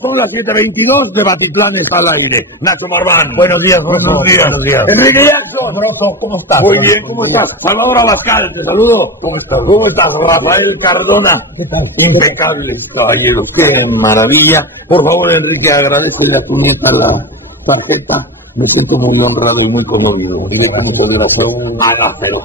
son las 7:22 de Batitlán está al aire. Nacho Marván. Buenos días, buenos días. Enrique Jackson. ¿Cómo estás? Muy bien, ¿cómo estás? Salvador Abascal, te saludo. ¿Cómo estás? Rafael Cardona. ¿Qué tal? Impecables, caballeros. Qué maravilla. Por favor, Enrique, agradecele a tu nieta la tarjeta. Me siento muy honrado y muy conmovido. Y de tu celebración a Lázaro.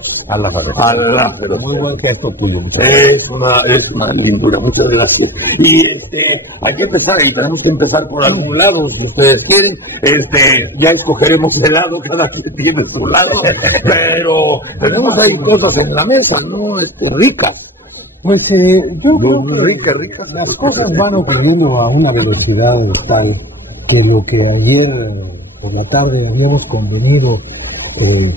Muy buen gesto tuyo. Es una pintura, muchas gracias. Y hay que empezar, y tenemos que empezar por algún lado, si ustedes quieren. Ya escogeremos el lado, cada quien tiene su lado, pero tenemos ahí cosas en la mesa, ¿no? Ricas. Pues Ricas. Las cosas van ocurriendo a una velocidad tal que lo que ayer por la tarde habíamos convenido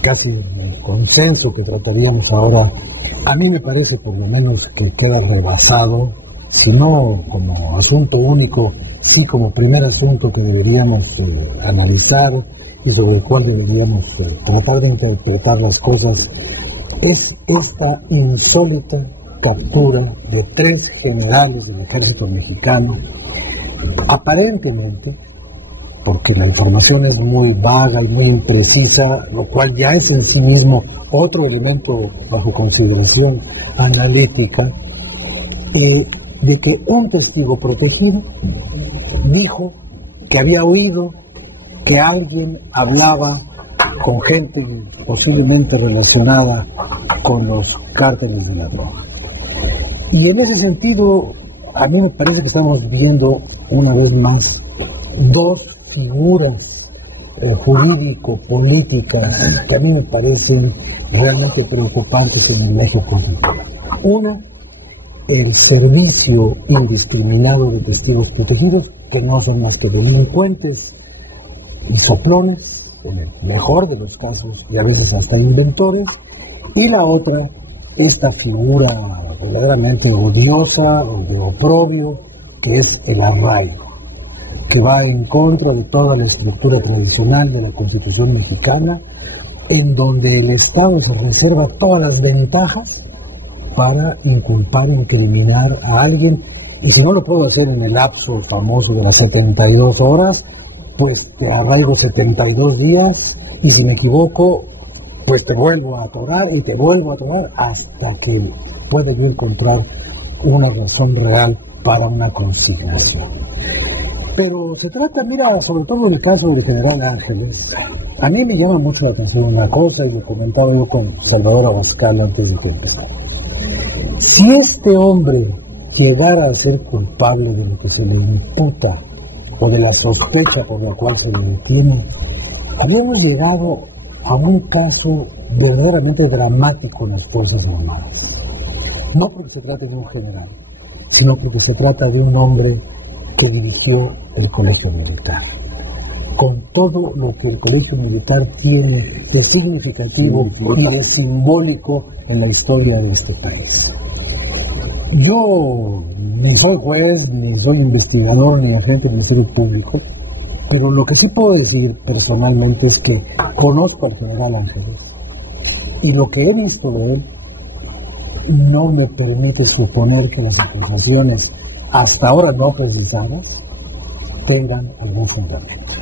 casi en consenso que trataríamos ahora, a mí me parece por lo menos que queda rebasado, si no como asunto único, sí como primer asunto que deberíamos analizar y sobre el cual deberíamos tratar de interpretar las cosas, es esta insólita captura de 3 generales del ejército mexicano, aparentemente, porque la información es muy vaga y muy imprecisa, lo cual ya es en sí mismo otro elemento bajo consideración analítica, de que un testigo protegido dijo que había oído que alguien hablaba con gente posiblemente relacionada con los cárteles de la droga. Y en ese sentido, a mí me parece que estamos viendo una vez más 2 figuras jurídico-políticas que a mí me parecen realmente preocupantes en el México. Una, el servicio indiscriminado de testigos protegidos, que no son más que delincuentes y soplones, en el mejor de los casos, y a veces hasta inventores. Y la otra, esta figura verdaderamente odiosa o de oprobio, que es el arraigo, que va en contra de toda la estructura tradicional de la Constitución mexicana, en donde el Estado se reserva todas las ventajas para inculpar e incriminar a alguien, y si no lo puedo hacer en el lapso famoso de las 72 horas, pues te arraigo 72 días, y si me equivoco, pues te vuelvo a atorar y te vuelvo a atorar hasta que pueda yo encontrar una razón real para una consignación. Pero se trata, mira, sobre todo en el caso del general Ángeles, a mí me llama mucho la atención una cosa, y lo comentaba yo con Salvador Abascal antes de empezar. Si este hombre llegara a ser culpable de lo que se le imputa, o de la sospecha por la cual se le detiene, habíamos llegado a un caso verdaderamente dramático en las Fuerzas Armadas. No porque se trate de un general, sino porque se trata de un hombre que dirigió el Colegio Militar, con todo lo que el Colegio Militar tiene de significativo y de simbólico en la historia de este país. Yo ni soy juez, ni soy investigador, ni agente del Ministerio Público, pero lo que sí puedo decir personalmente es que conozco al general Ángeles, y lo que he visto de él no me permite suponer que las acusaciones hasta ahora no precisadas tengan algún fundamento.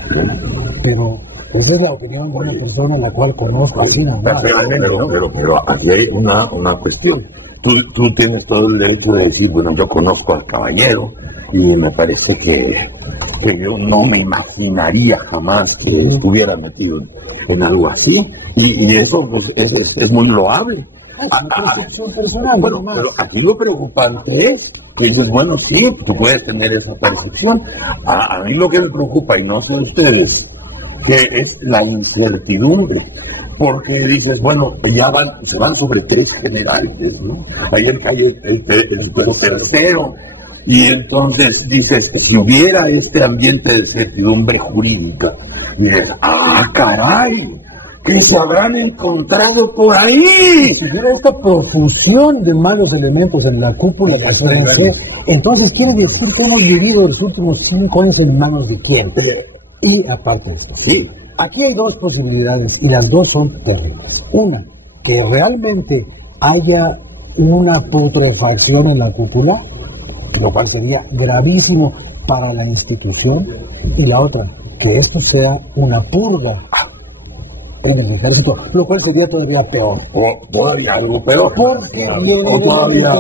Pero esa es la opinión de una persona a la cual conozco. Pero aquí hay una cuestión. Tú tienes todo el derecho de decir, bueno, yo conozco al caballero y me parece que yo no me imaginaría jamás que estuviera metido en algo así, y eso pues, es muy loable. Bueno, pero aquí lo preocupante es que, bueno, sí, tú puedes tener esa percepción. A mí lo que me preocupa, y no son ustedes, que es la incertidumbre, porque dices, bueno, se van sobre 3 generales, ¿no? Ayer cayó el tercero, y entonces dices, si hubiera este ambiente de certidumbre jurídica, dices, caray, que se habrán encontrado por ahí. Si hubiera esta profusión de malos elementos en la cúpula de la CNC, entonces quiere decir que hemos vivido los últimos 5 años en manos de quién. Y aparte, sí, aquí hay 2 posibilidades, y las 2 son correctas. Una, que realmente haya una putrefacción en la cúpula, lo cual sería gravísimo, para la institución, y la otra, que esto sea una purga en el ejército, lo cual sería todavía peor. Algo peor. Todavía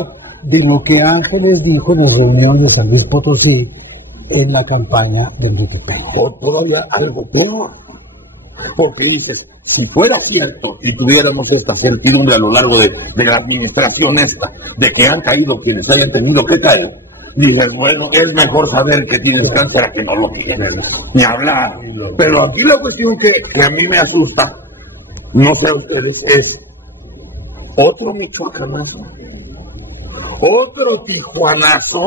de lo que Ángeles dijo en la reunión de San Luis Potosí en la campaña del diputado. Todavía algo peor. Porque dices, si fuera cierto, si tuviéramos esta certidumbre a lo largo de la administración esta, de que han caído quienes hayan tenido que caer, dices, bueno, es mejor saber que tienes cáncer a que no lo tienes, ni hablar. Pero aquí la cuestión que a mí me asusta, no sé a ustedes, es otro michoacanazo, otro tijuanazo.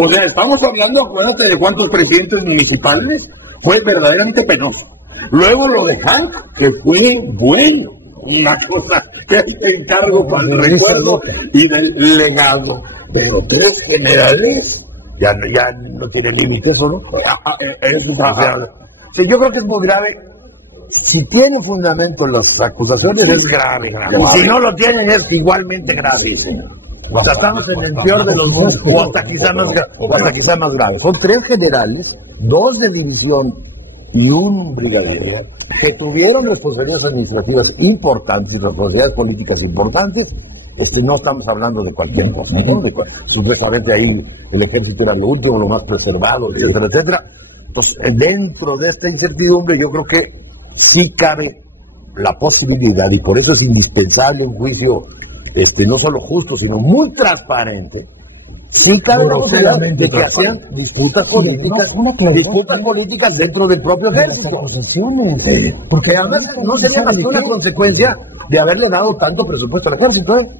O sea, estamos hablando, acuérdate de cuántos presidentes municipales, fue verdaderamente penoso. Luego lo de Hank, que fue bueno, una cosa que es encargo para el recuerdo y del legado. Pero tres generales, ya no tiene límite eso, ¿no? Sí, yo creo que es muy grave. Si tiene fundamento en las acusaciones, es grave. Si no lo tienen, es igualmente grave. Estamos en el peor de los mundos, o hasta quizá más grave. Son tres generales, dos de división y un brigadier, que tuvieron responsabilidades administrativas importantes, responsabilidades políticas importantes. No estamos hablando de cualquier cosa, supuestamente ahí el ejército era lo último, lo más preservado, etcétera, etcétera. Entonces, dentro de esta incertidumbre, yo creo que sí cabe la posibilidad, y por eso es indispensable un juicio no solo justo, sino muy transparente. Sí cabe la posibilidad de que hacían disputas políticas dentro del propio ejército. Porque además no sería más una consecuencia de haberle dado tanto presupuesto al ejército.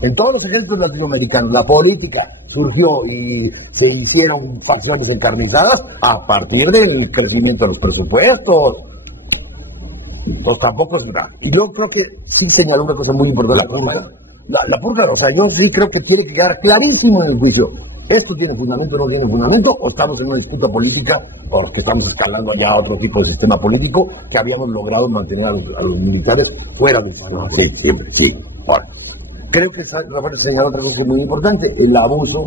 En todos los ejércitos latinoamericanos la política surgió y se hicieron pasiones encarnizadas a partir del crecimiento de los presupuestos. Pues tampoco es grave. Y yo creo que sí señaló una cosa muy importante, la purga, o sea, yo sí creo que tiene que quedar clarísimo en el juicio. ¿Esto tiene fundamento o no tiene fundamento? ¿O estamos en una disputa política porque estamos escalando ya a otro tipo de sistema político que habíamos logrado mantener a los militares fuera de su siempre? Sí. Ahora, creo que Rafael señaló otra cosa muy importante, el abuso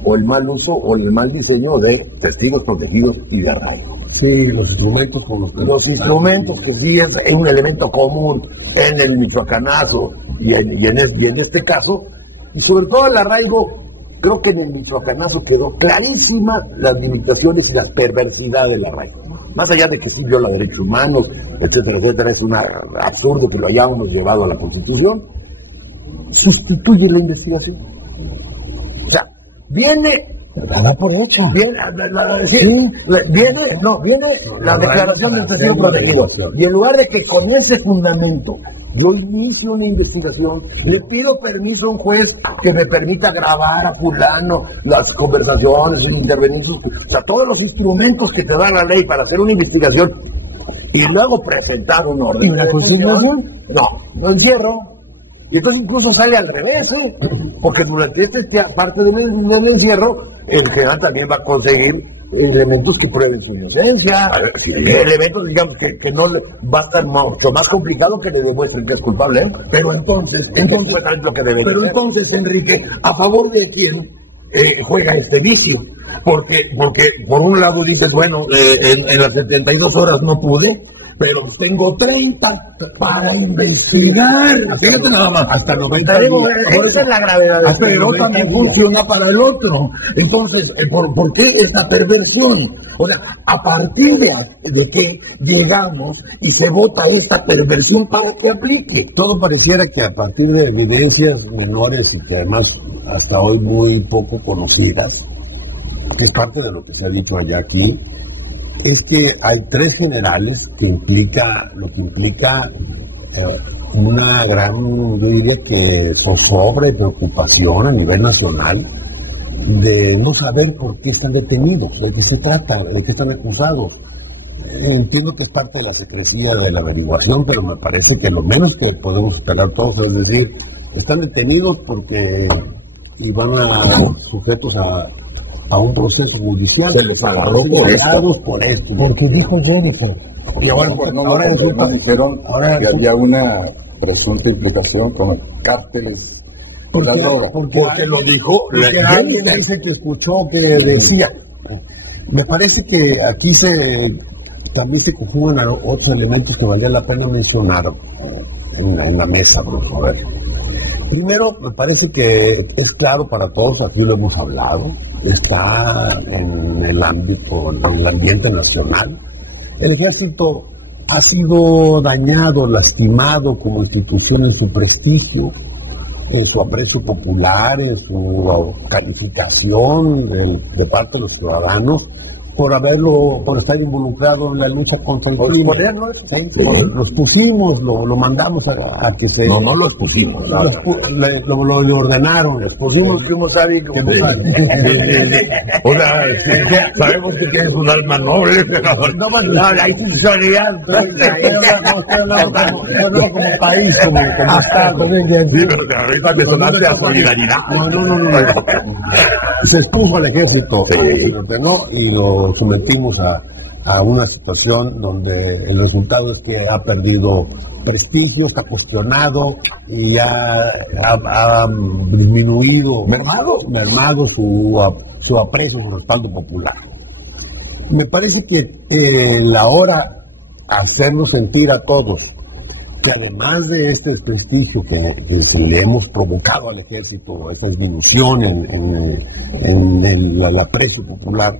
o el mal uso o el mal diseño de testigos protegidos y de radio. Sí, los instrumentos que sí es un elemento común en el michoacanazo y en este caso, y sobre todo el arraigo. Creo que en el michoacanazo quedó clarísima las limitaciones y la perversidad del arraigo. Más allá de que sí viola derechos humanos, etcétera, etcétera, es un absurdo que lo hayamos llevado a la Constitución. Sustituye la investigación. O sea, viene la declaración del testigo protegido. Y en lugar de que con ese fundamento yo inicio una investigación, le pido permiso a un juez que me permita grabar a fulano las conversaciones, intervenir, o sea, todos los instrumentos que te da la ley para hacer una investigación y luego presentar un orden. No encierro. Y entonces incluso sale al revés, porque durante esta parte del encierro, el general también va a conseguir elementos que prueben su inocencia, elementos, digamos, que no va a estar mucho más complicado que le demuestren que es culpable, pero entonces lo que debe. Pero entonces, Enrique, ¿a favor de quién juega este vicio? Porque por un lado dices, bueno, en las 72 horas no pude, pero tengo 30 para investigar. Fíjate nada más. Hasta 90 días. Esa es la gravedad. Pero también funciona para el otro. Entonces, ¿por qué esta perversión? O sea, a partir de que llegamos y se vota esta perversión para que aplique. Todo pareciera que a partir de evidencias menores y que además hasta hoy muy poco conocidas, que es parte de lo que se ha dicho allá aquí, es que hay tres generales que lo que implica una gran, yo diría que zozobra y preocupación a nivel nacional de no saber por qué están detenidos, de qué se trata, de qué están acusados. Entiendo que es parte de la secrecía de la averiguación, pero me parece que lo menos que podemos esperar todos es decir, están detenidos porque van sujetos a un proceso judicial de los agarró por esto. Porque dijo Jennifer. Y ahora, ahora había una presunta implicación con los cárteles porque lo dijo. Alguien dice que escuchó que decía. Me parece que aquí también se conjugan otros elementos que valdría la pena mencionar en la mesa, profesor. Primero, me parece que es claro para todos, aquí lo hemos hablado, está en el ámbito, en el ambiente nacional. El ejército ha sido dañado, lastimado como institución en su prestigio, en su aprecio popular, en su calificación de parte de los ciudadanos, por estar involucrado en la lucha contra el crimen. Los pusimos, lo mandamos a que se... No los pusimos. Lo ordenaron. Les pusimos alguien que o sea, sabemos que tienes un alma noble. No, la institucionalidad. Como país, como Estado. Sí, pero que ahorita te sonaste a solidaridad. No. Se expuso al ejército, y lo sometimos a una situación donde el resultado es que ha perdido prestigio, está cuestionado y ya ha disminuido, mermado su aprecio, su respaldo popular. Me parece que la hora hacernos sentir a todos que además de este prestigio que le hemos provocado al ejército, esa disminución en el aprecio popular,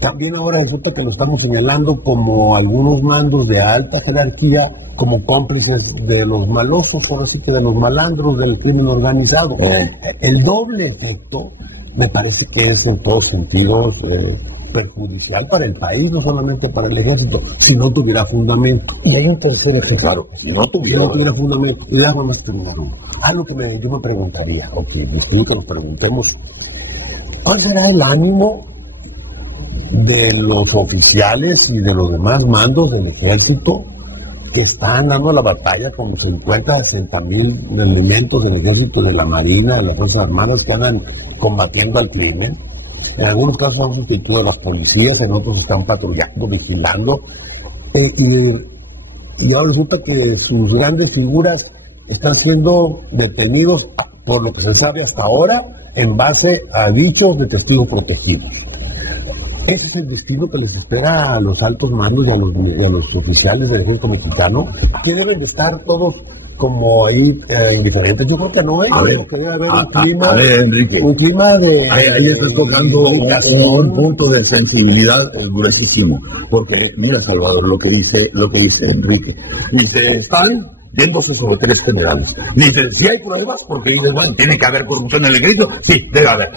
también ahora resulta que lo estamos señalando como algunos mandos de alta jerarquía como cómplices de los malosos, por así que de los malandros del crimen organizado. El doble efecto me parece que es en todos sentidos perjudicial para el país, no solamente para el ejército, si no tuviera fundamento. Y hay intenciones que, claro, no tuviera fundamento. Cuidado más primero. Algo que yo me preguntaría, que nos preguntemos, ¿cuál será el ánimo de los oficiales y de los demás mandos del ejército que están dando la batalla con 50, 60,000 elementos del ejército, de la marina, de las fuerzas armadas que andan combatiendo al crimen? En algunos casos han sustituido a las policías, en otros están patrullando, vigilando, y ahora resulta que sus grandes figuras están siendo detenidos por lo que se sabe hasta ahora en base a dichos de testigos protegidos. Ese es el destino que les espera a los altos mandos y a los oficiales del ejército mexicano, que deben de estar todos como ahí indiferentes. Yo creo que no hay. Un clima de... Ahí está tocando un punto de sensibilidad gruesísimo, porque mira, Salvador, lo que dice Enrique. Dice, están yéndose sobre tres generales. Dice, si hay pruebas, porque dice, bueno, tiene que haber corrupción en el ejército, sí, debe haber.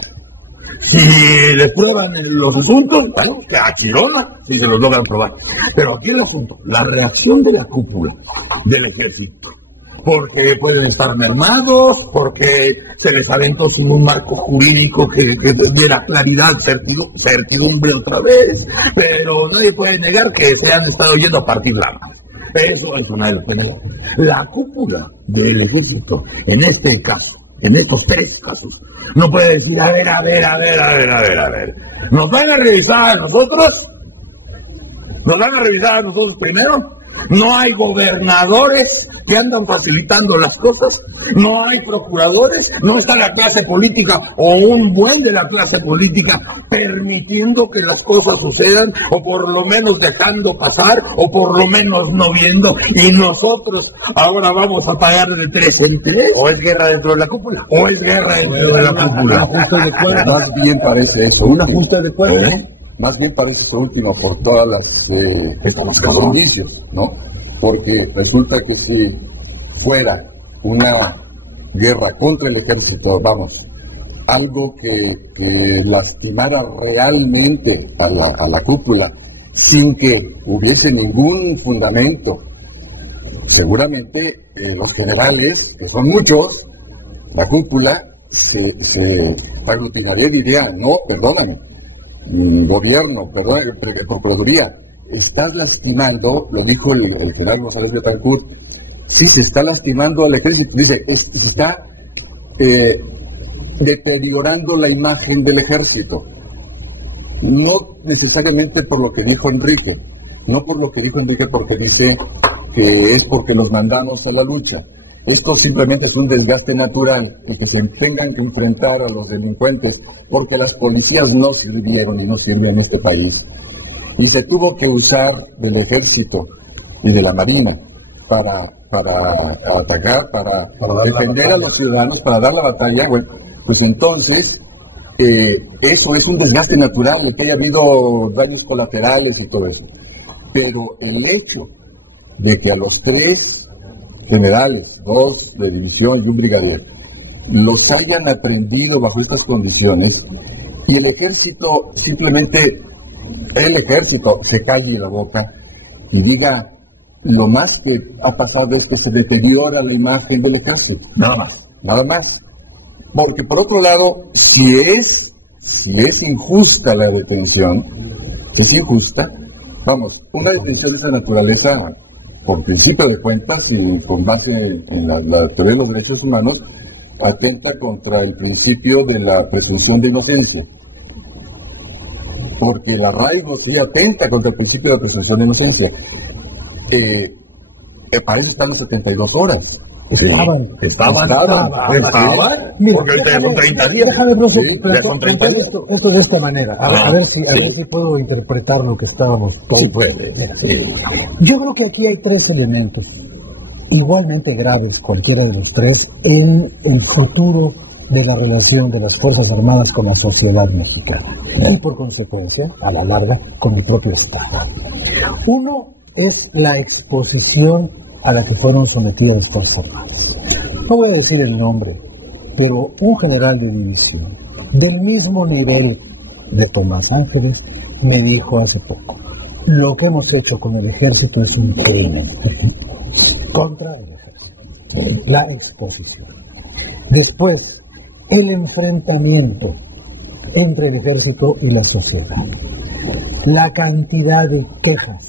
Si le prueban los asuntos, bueno, se achirona si se los logran probar. Pero aquí el asunto, la reacción de la cúpula del ejército, porque pueden estar mermados, porque se les aventó sin un marco jurídico que de la claridad certidumbre otra vez, pero nadie puede negar que se han estado yendo a partir blanca. Eso es una de las cosas. La cúpula del ejército, en este caso, en estos tres casos, no puede decir, a ver. ¿Nos van a revisar a nosotros? Primero? No hay gobernadores que andan facilitando las cosas, no hay procuradores, no está la clase política o un buen de la clase política permitiendo que las cosas sucedan, o por lo menos dejando pasar, o por lo menos no viendo, y nosotros ahora vamos a pagar el 3 en 3, o es guerra dentro de la cúpula, o es guerra dentro de la cúpula. Más bien parece eso, una junta de cuerdas, más bien parece por último por todas las indicios, ¿no? Porque resulta que si fuera una guerra contra el ejército, algo que lastimara realmente a la cúpula, sin que hubiese ningún fundamento, seguramente los generales, que son muchos, la cúpula se aglutinaría y diría, no, perdóname, gobierno, procuraduría, estás lastimando, lo dijo el general González de Tancud, sí, se está lastimando al ejército, dice, está deteriorando la imagen del ejército, no necesariamente por lo que dijo Enrique, porque dice que es porque nos mandamos a la lucha, Esto simplemente es un desgaste natural, que se tengan que enfrentar a los delincuentes, porque las policías no sirvieron y no sirven en este país. Y se tuvo que usar del ejército y de la marina para atacar, para defender a los ciudadanos, para dar la batalla. Bueno, pues entonces, eso es un desgaste natural, que haya habido daños colaterales y todo eso. Pero el hecho de que a los 3 generales, 2 de división y un brigadier, los hayan aprendido bajo estas condiciones, y el ejército simplemente, se calle la boca y diga, lo más que ha pasado es que se deteriora la imagen del ejército, nada más. Porque por otro lado, si es injusta la detención, es injusta, vamos, una detención de esa naturaleza, por principio de cuentas y con base en la teoría de los derechos humanos, atenta contra el principio de la presunción de inocencia. Porque la RAI no atenta contra el principio de la presunción de inocencia. Para eso estamos 72 horas. Estaban, porque tenemos 30 días. Déjame esto de esta manera, a ver si puedo interpretar lo que estábamos. Yo creo que aquí hay 3 elementos, igualmente graves, cualquiera de los 3, en el futuro de la relación de las Fuerzas Armadas con la sociedad mexicana, y por consecuencia, a la larga, con el propio Estado. Uno es la exposición a la que fueron sometidas las Fuerzas Armadas. No voy a decir el nombre, pero un general de división del mismo nivel de Tomás Ángeles me dijo hace poco: lo que hemos hecho con el ejército es un crimen contra el ejército. La exposición. Después, el enfrentamiento entre el ejército y la sociedad. La cantidad de quejas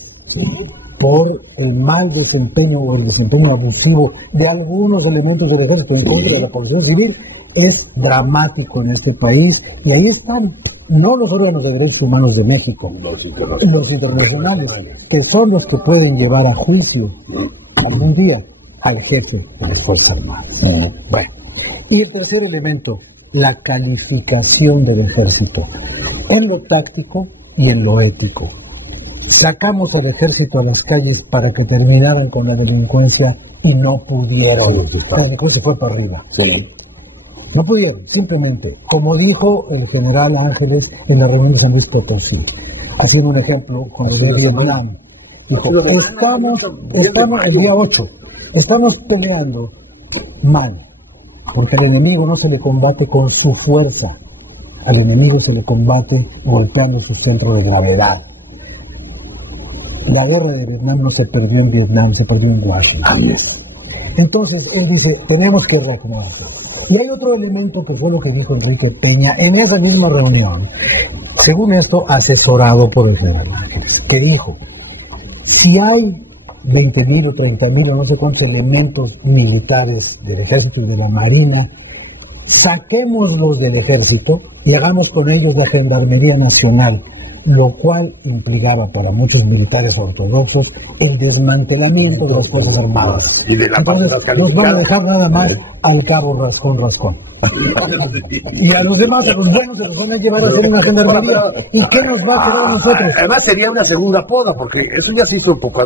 por el mal desempeño o el desempeño abusivo de algunos elementos del ejército en contra de la policía civil es dramático en este país, y ahí están no los órganos de derechos humanos de México, los internacionales, que son los que pueden llevar a juicio algún día al jefe de las Fuerzas Armadas. Bueno, y el tercer elemento, la calificación del ejército en lo táctico y en lo ético. Sacamos al ejército a las calles para que terminaran con la delincuencia y no pudieron. La delincuencia fue para arriba. No pudieron, simplemente, como dijo el general Ángeles en la reunión de San Luis Potosí, haciendo un ejemplo con el día Vietnam. Dijo, estamos el día 8, estamos peleando mal, porque al enemigo no se le combate con su fuerza, al enemigo se le combate golpeando su centro de gravedad. La guerra de Vietnam no se perdió en Vietnam, se perdió en Washington. Entonces, él dice, tenemos que razonar. Y hay otro elemento que fue lo que dijo Enrique Peña en esa misma reunión, según esto, asesorado por el general, que dijo, si hay 20.000 o 30.000 o no sé cuántos elementos militares del ejército y de la marina, saquémoslos del ejército y hagamos con ellos la Gendarmería Nacional, lo cual implicaba para muchos militares ortodoxos el desmantelamiento de las Fuerzas Armadas. Entonces, nos van a dejar nada más al cabo rascón. Y a los demás, a los buenos, se los van a llevar a hacer una gendarmería. ¿Y qué nos va a quedar a nosotros? Además sería una segunda poda, porque eso ya se hizo un poco.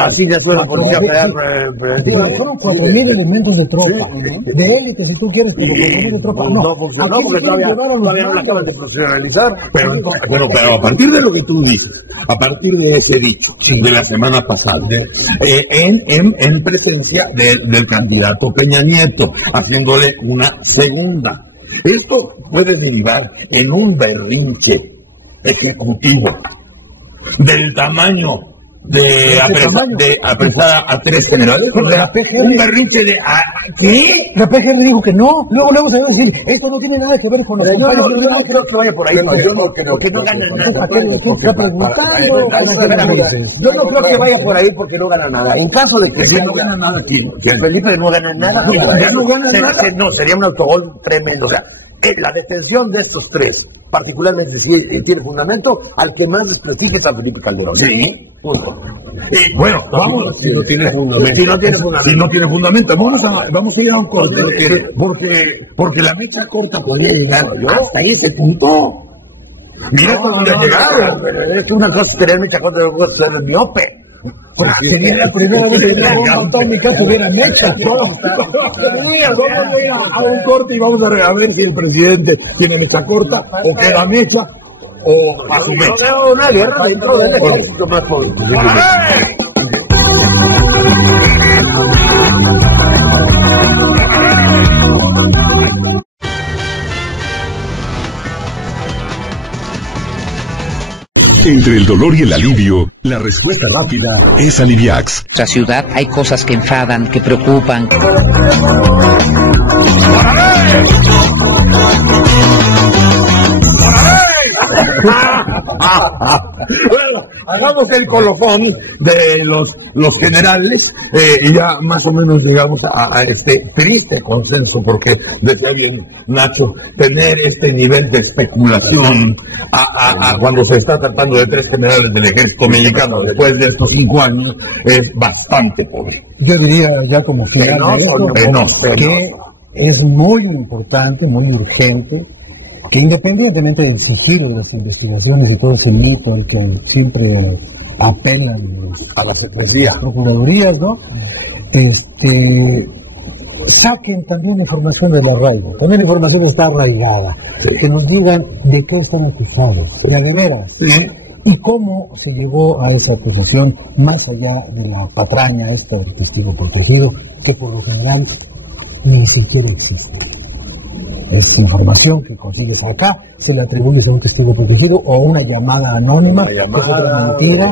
Así ya suena por ya fueron 4.000 elementos de tropa, de élite, si tú quieres, pero 4.000 de tropa. No funcionó porque todavía no la acaban de profesionalizar. Pero a partir de lo que tú dices, a partir de ese dicho de la semana pasada, en presencia del candidato Peña Nieto, haciéndole una segunda. Esto puede derivar en un berrinche ejecutivo del tamaño de apresar a 3 generales. Un berrinche de ¿qué? La PGR dijo que no. Luego le vamos a decir, esto no tiene nada que ver con la no creo que vaya por ahí. Que no ganan nada. Yo no creo que vaya por ahí porque no ganan nada. En caso de que no ganan nada, si el Felipe no gana nada, no sería un autogol tremendo. la detención de estos tres, particularmente si tiene fundamento, al que más desprestigie es a Felipe Calderón. Sí, punto. Bueno, vamos, si no tiene fundamento, vamos a ir a un corte, porque la mecha corta podría llegar hasta ese punto. Mira cuando ya llegaron. Es una cosa tener mecha corta de ser miope. Sería la primera vez que la bomba atómica tuviera mechas. Vamos a un corte y vamos a ver si el presidente tiene mecha corta o queda mecha o a su mecha. Una guerra dentro de esto más Entre el dolor y el alivio, la respuesta rápida es Aliviax. En la ciudad hay cosas que enfadan, que preocupan. Bueno, hagamos el colofón de los generales y ya más o menos llegamos a este triste consenso, porque decía bien Nacho, tener este nivel de especulación cuando se está tratando de tres generales del ejército mexicano después de estos 5 años es bastante pobre. Yo diría ya como final que es muy importante, muy urgente, que independientemente del sigilo de las investigaciones y todo ese mito al que siempre apelan a las procuradurías, ¿no? Saquen también información del arraigo. También la información está arraigada. Que nos digan de qué están acusados, la guerrera, y cómo se llegó a esa acusación más allá de la patraña esta del testigo protegido, que por lo general ni siquiera existe. Es información que consigues acá, se le atribuye a un testigo protegido o una llamada anónima, mentira,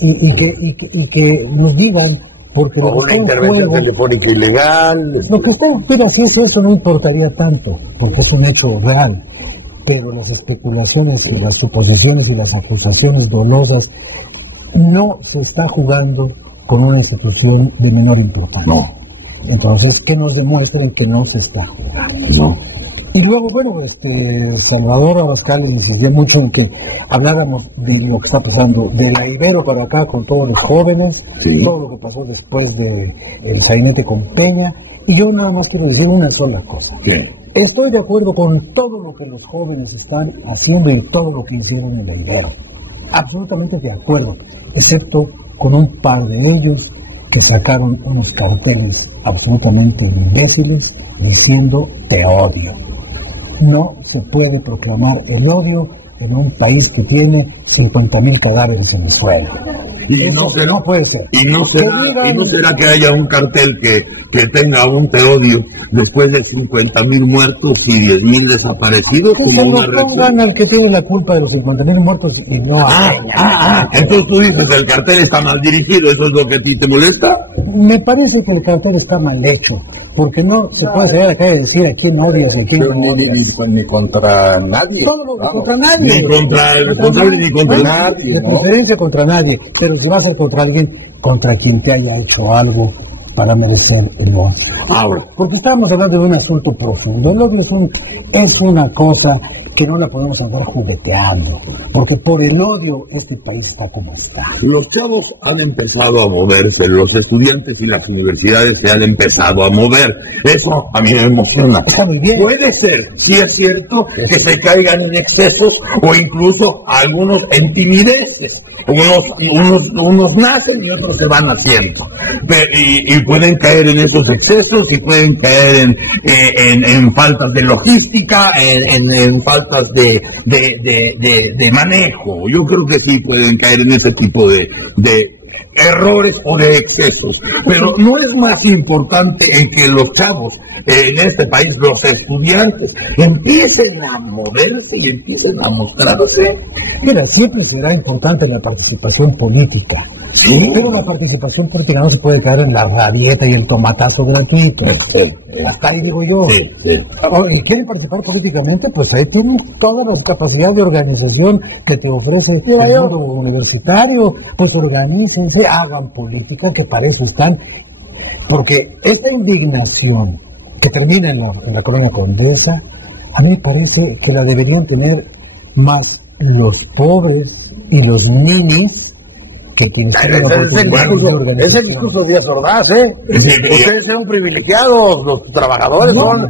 y que nos digan, porque o una intervención telefónica ilegal. Lo que usted quiera, si es eso, no importaría tanto, porque es un hecho real. Pero las especulaciones y las suposiciones y las acusaciones dolosas no se está jugando con una institución de menor importancia. No. Entonces, ¿qué nos demuestran que no se está? No. Y luego, bueno, Salvador Abascal insistía mucho en que habláramos de lo que está pasando de la Ibero para acá con todos los jóvenes, todo lo que pasó después del sainete con Peña, y yo nada más quiero decir una sola cosa. Estoy de acuerdo con todo lo que los jóvenes están haciendo y todo lo que hicieron en la Ibero. Absolutamente de acuerdo, excepto con un par de ellos que sacaron unos carteles absolutamente imbéciles diciendo te odio. No se puede proclamar el odio en un país que tiene 50.000 cadáveres en el suelo. Y no puede ser. Y no será que haya un cartel que tenga un te odio después de 50.000 muertos y 10.000 desaparecidos. Que no pongan al que tiene la culpa de los 50.000 muertos y no a entonces tú dices que el cartel está mal dirigido, ¿eso es lo que a ti te molesta? Me parece que el cartel está mal hecho, porque no se puede llegar acá y decir a quién odias o quién no odias. Ni contra nadie. Contra nadie. Ni contra el responsable ni contra nadie. De preferencia contra nadie, pero si vas a ser contra alguien, contra quien te haya hecho algo para merecer el odio. Ahora, porque estamos hablando de un asunto profundo. El odio es una cosa que no la podemos andar jugueteando, porque por el odio este país está como está. Los chavos han empezado a moverse, los estudiantes y las universidades se han empezado a mover. Eso a mí me emociona. Puede ser, sí es cierto, que se caigan en excesos o incluso algunos en timideces. Unos nacen y otros se van haciendo. Y pueden caer en esos excesos y pueden caer en faltas de logística, en faltas de manejo. Yo creo que sí pueden caer en ese tipo de errores o de excesos, pero no es más importante en que los chavos en este país, los estudiantes, empiecen a moverse y empiecen a mostrarse. Mira, siempre será importante la participación política, pero la participación política no se puede caer en la rabieta y el tomatazo gratuito. Hasta ahí digo yo. Si quieren participar políticamente, pues ahí tienes toda la capacidad de organización que te ofrece el mundo universitario, pues organícense, hagan política, que para eso están, porque esta indignación que termina en la colonia Condesa A mí me parece que la deberían tener más los pobres y los niños que tienen ese discurso de Díaz Ordaz, ustedes eran privilegiados, los trabajadores son.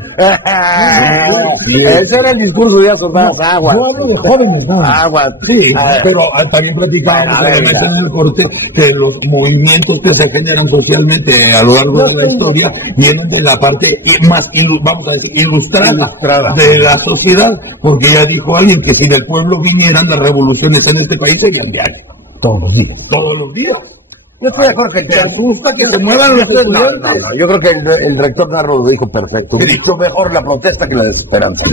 Ese era el discurso de Díaz Ordaz, agua. Yo hablo de jóvenes, ¿no? Agua, sí, pero también platicábamos en el corte que los movimientos que se generan socialmente a lo largo de la historia vienen de la parte más, vamos a decir, ilustrada de la sociedad, porque ya dijo alguien que si del pueblo vinieran las revoluciones en este país serían diarias. Todos los días. Yo estoy de acuerdo que te asusta que se muevan los estudiantes. Yo creo que el rector Carlos lo dijo perfecto. Dijo mejor la protesta que la desesperanza.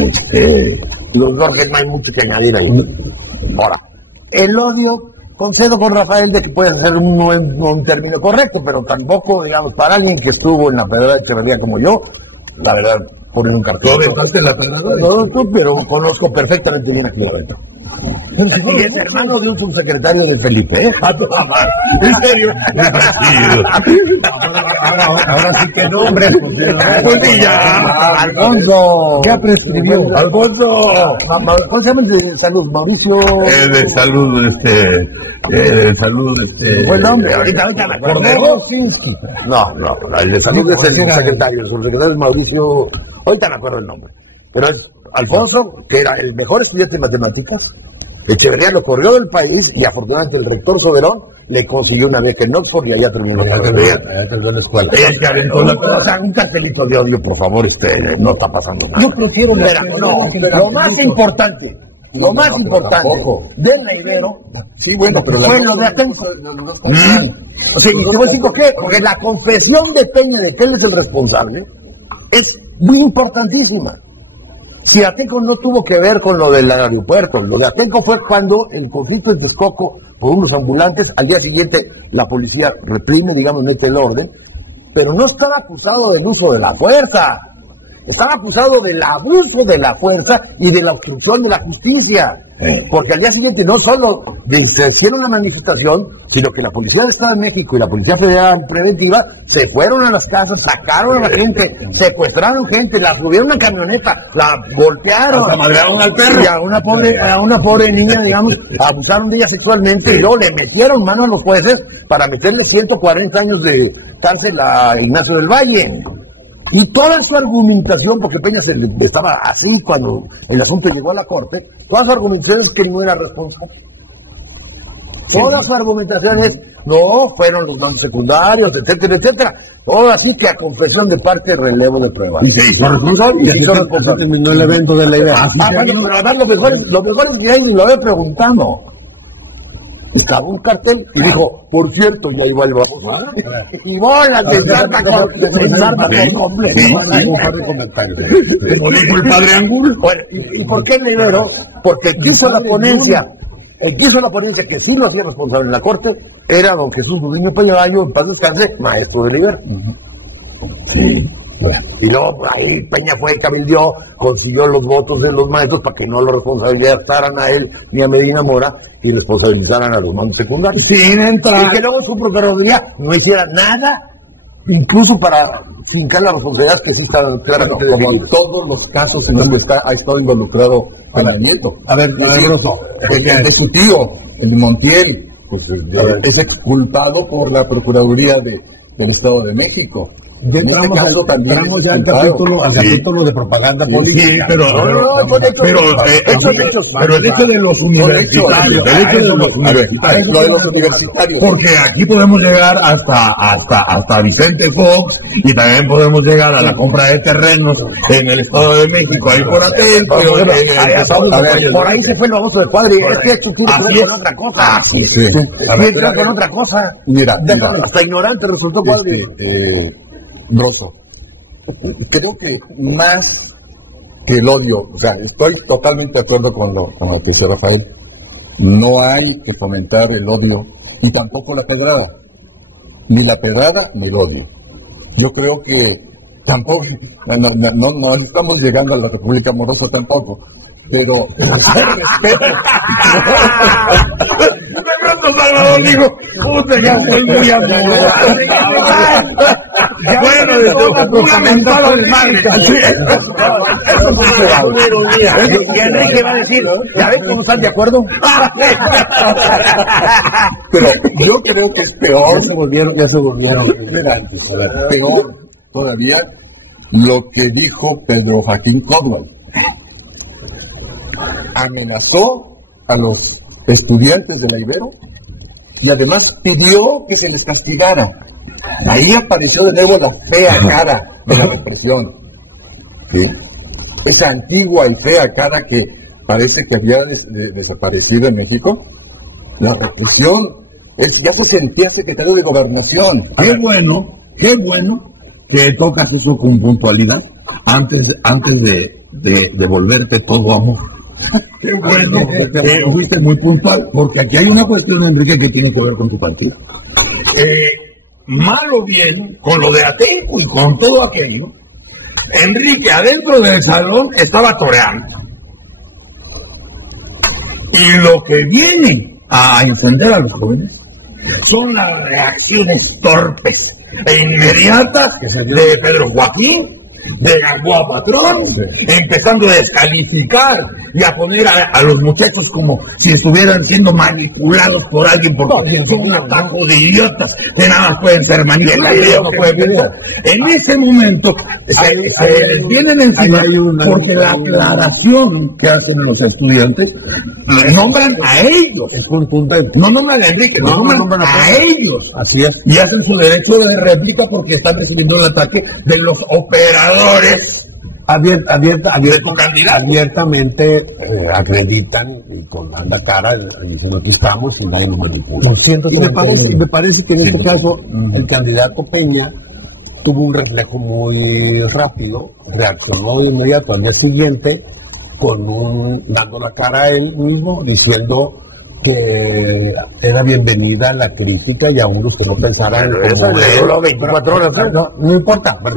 Los dos que no hay mucho que añadir ahí. Ahora, el odio, concedo con Rafael de que puede ser un término correcto, pero tampoco, digamos, para alguien que estuvo en la Federal de Echeverría como yo, la verdad, poner un cartón. No, pero conozco perfectamente bien a Federal. Y es hermano de un subsecretario de Felipe, ¿En serio? Ahora sí que no, hombre. Alfonso. ¿Qué ha prescribió? Alfonso. ¿Cómo se llama el de salud? Mauricio. De salud, Buen nombre, ahorita me acuerdo. No, el de salud es el subsecretario. El subsecretario es Mauricio. Ahorita me acuerdo el nombre. Pero Alfonso, que era el mejor estudiante de matemáticas, Echeverría lo corrió del país y afortunadamente el rector Soberón le consiguió una beca en Oxford y allá terminó la escuela. Un cartelito de odio, por favor, no está pasando nada. Yo prefiero lo más importante del Neidero, sí, bueno, pero fue lo de Atenco. Sí, ¿por qué? Porque la confesión de Peña de que él es el responsable es muy importantísima. Si Atenco no tuvo que ver con lo del aeropuerto, lo de Atenco fue cuando el conflicto en Texcoco por unos ambulantes, al día siguiente la policía reprime, digamos, mete el orden, pero no estaba acusado del uso de la fuerza, estaba acusado del abuso de la fuerza y de la obstrucción de la justicia, porque al día siguiente no solo se hicieron una manifestación, sino que la Policía del Estado de México y la Policía Federal Preventiva se fueron a las casas, sacaron a la gente, secuestraron gente, la subieron a una camioneta, la voltearon, la madrearon al perro y a una pobre niña, digamos, abusaron de ella sexualmente y luego le metieron mano a los jueces para meterle 140 años de cárcel a Ignacio del Valle. Y toda su argumentación, porque Peña estaba así cuando el asunto llegó a la corte, toda su argumentación es que no era responsable. Toda su argumentación es, no, fueron los bancos secundarios, etcétera, etcétera. Todo así que a confesión de parte relevo de prueba. Y se hizo responsable. Y se hizo responsable. No el evento de la idea. Pero lo mejor es que alguien lo había preguntando. Y cagó un cartel y dijo, por cierto, ya igual vamos. Y bolas de sarta completo. Como dijo el padre Angul. Bueno, ¿y por qué Neidero? Porque quiso la ponencia. El que hizo la ponencia que sí lo hacía responsable en la corte era don Jesús Rubino Peñagallo, en paz descanse, maestro de nivel. Y luego por ahí Peña fue, cabildió, consiguió los votos de los maestros para que no lo responsabilizaran a él ni a Medina Mora y responsabilizaran a los maestros secundarios. Sin entrar. Y que luego su Procuraduría no hiciera nada, incluso para fincar la responsabilidad que sí está claramente como en todos los casos en donde ha estado involucrado Peña Nieto. A ver, de su tío, el Montiel, pues, es exculpado por la Procuraduría del Estado de México. Entramos ya al capítulo de propaganda política. Sí, pero el hecho de los universitarios, porque aquí podemos llegar hasta Vicente Fox y también podemos llegar a la compra de terrenos en el Estado de México, ahí por Atenco. Por ahí se fue el baboso de Cuadri. Es que esto tiene con otra cosa. Con otra cosa. Mira, hasta ignorante resultó Cuadri. Grosso. Creo que más que el odio, o sea, estoy totalmente de acuerdo con lo que dice Rafael. No hay que fomentar el odio y tampoco la pedrada. Ni la pedrada ni el odio. Yo creo que tampoco, no estamos llegando a la República Amorosa tampoco. Pero Salvador dijo, puta, ya estoy muy amoroso. Bueno, una mentada de madre. Y Enrique va a decir, ¿ya ves cómo están de acuerdo? Pero yo creo que es peor. Ya se volvieron. Peor todavía lo que dijo Pedro Joaquín Córdoba. Amenazó a los estudiantes de la Ibero y además pidió que se les castigara. Ahí apareció de nuevo la fea cara de la represión. ¿Sí? Esa antigua y fea cara que parece que había desaparecido en México. La represión ya se sentía secretario de Gobernación. Qué bueno que tocas eso con puntualidad antes de volverte todo amor. Qué bueno que fuiste muy puntual, porque aquí hay una cuestión, Enrique, que tiene que ver con tu partido. Mal o bien, con lo de Atenco y con todo aquello, Enrique adentro del salón estaba toreando. Y lo que viene a encender a los jóvenes son las reacciones torpes e inmediatas de Pedro Joaquín, de Gamboa Patrón, empezando a descalificar y a poner a los muchachos como si estuvieran siendo manipulados por alguien, porque son un ataque de idiotas que nada más pueden ser manipulados. En ese momento se tienen encima porque la aclaración que hacen los estudiantes nombran a ellos, no nombran a Enrique, nombran a ellos. Así es. Y hacen su derecho de réplica porque están recibiendo el ataque de los operadores abiertamente acreditan y con la cara nos estamos y no nos manipulan. Y me parece que en este caso el candidato Peña tuvo un reflejo muy rápido, reaccionó de inmediato al día siguiente dando la cara a él mismo, diciendo que era bienvenida la crítica y aún los que no pensaran en como 24 horas, no importa. ¿Tú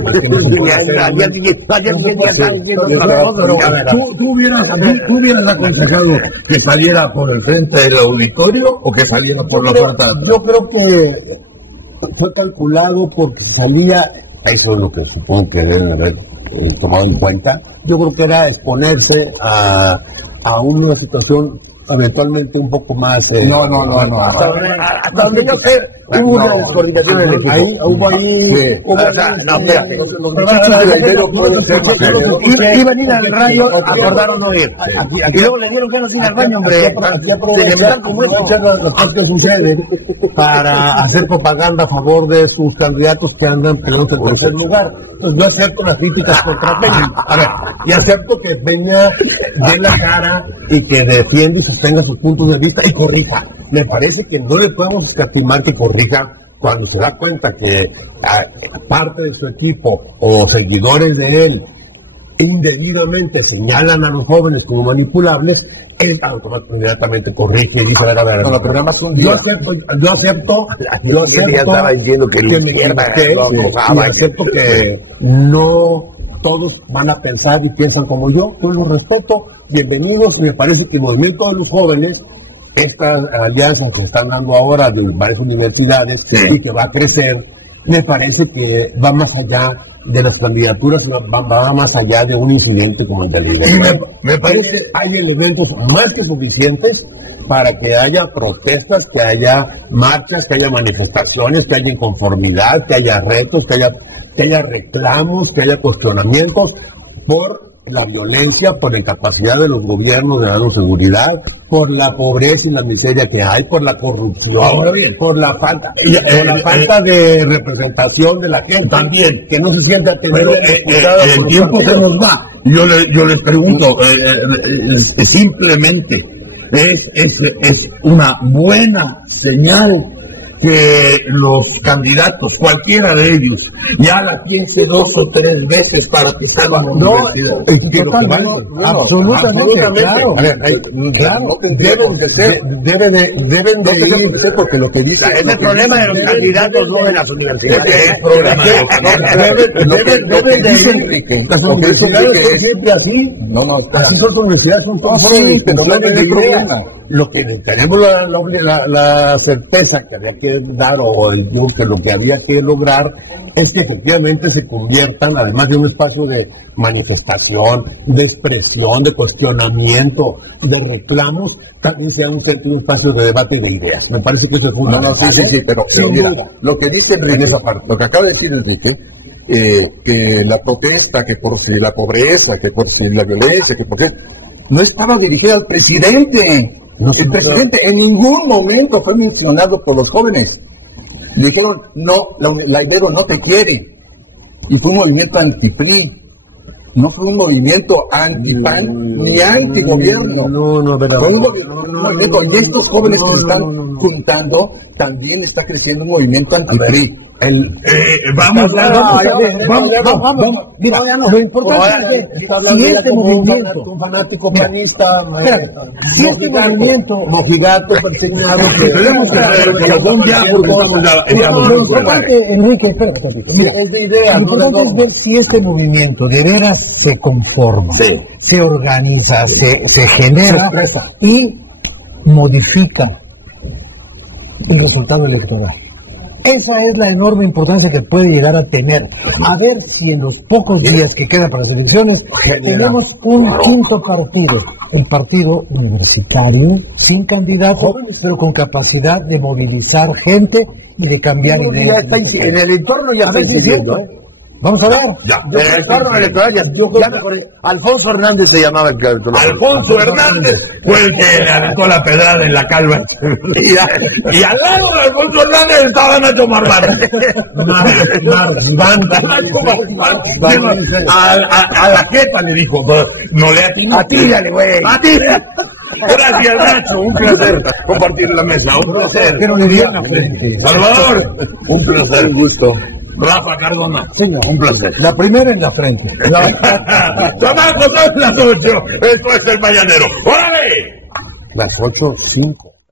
hubieras aconsejado que saliera por el frente del auditorio o que saliera por la puerta? Yo creo que fue calculado porque salía, eso es lo que supongo que deben haber tomado en cuenta. Yo creo que era exponerse a una situación eventualmente un poco más no. Hasta donde yo sé hubo una descoordinación en eso. Iban a ir al radio, acordaron no ir. Y luego le dieron que no ir al radio, hombre, para hacer propaganda a favor de sus candidatos que andan peleados en tercer lugar. Pues yo acepto las críticas contra Peña. A ver, y acepto que Peña dé la cara y que defienda y sostenga sus puntos de vista y corrija. Me parece que no le podemos escatimar que corrija cuando se da cuenta que parte de su equipo o seguidores de él indebidamente señalan a los jóvenes como manipulables. Él inmediatamente corrige y dice yo acepto que no todos van a pensar y piensan como yo, los respeto, bienvenidos, y me parece que el movimiento de los jóvenes, estas alianzas que están dando ahora de varias universidades y que va a crecer, me parece que va más allá de las candidaturas, va más allá de un incidente como el de la Ibero. Me parece que hay elementos más que suficientes para que haya protestas, que haya marchas, que haya manifestaciones, que haya inconformidad, que haya retos, que haya reclamos, que haya cuestionamientos por la violencia, por la incapacidad de los gobiernos de dar seguridad, por la pobreza y la miseria que hay, por la corrupción, por la falta de representación de la gente también, que no se siente atendido. El tiempo se nos va. Yo les pregunto, simplemente es una buena señal que los candidatos, cualquiera de ellos, ya la piense 2 o 3 veces para que salgan a la universidad. Absolutamente, claro. Deben de ir, porque lo que dice es el problema de los candidatos, no de las universidades. Deben de ir, las universidades son siempre así. No, así son las universidades, son lo que tenemos la certeza que había que dar, o que lo que había que lograr, es que efectivamente se conviertan, además de un espacio de manifestación, de expresión, de cuestionamiento, de reclamos, también sea un espacio de debate de ideas. Me parece que eso es una... Sí, pero mira, lo que dice en esa parte, lo que acaba de decir Enrique, que la protesta, que por la pobreza, que por la violencia, que por qué, no estaba dirigida al presidente. El presidente en ningún momento fue mencionado por los jóvenes. Dijeron, no, la Ibero no te quiere. Y fue un movimiento anti-PRI. No fue un movimiento anti-PAN ni anti-gobierno. Fue un movimiento. Y estos jóvenes que están juntando, también está creciendo un movimiento anti-PRI. Vamos. Mira, lo importante es si este movimiento, un fanático panista, si este movimiento, mojigato, persignado, lo importante, Enrique, mira, lo importante es ver si este movimiento de veras se conforma, se organiza, se genera y modifica el resultado electoral. Esa es la enorme importancia que puede llegar a tener. A ver si en los pocos días que quedan para las elecciones tenemos un quinto partido, el partido universitario, sin candidato, pero con capacidad de movilizar gente y de cambiar ideas. En el entorno ya está incidiendo. Vamos a ver. En el entorno electoral ya. Alfonso Hernández se llamaba el candidato. Alfonso Hernández fue el que le aventó la pedrada en la calva. Y al lado de Alfonso Hernández estaba Nacho Marván. A la jefa le dijo, no le atírale, güey. Atírale. Gracias, Nacho. Un placer compartir la mesa. Un placer. Salvador. Un placer. Un gusto. Rafa Cardona, un placer. La primera en la frente. Son las 8. Esto es El Mañanero. ¡Órale! Las 8:05.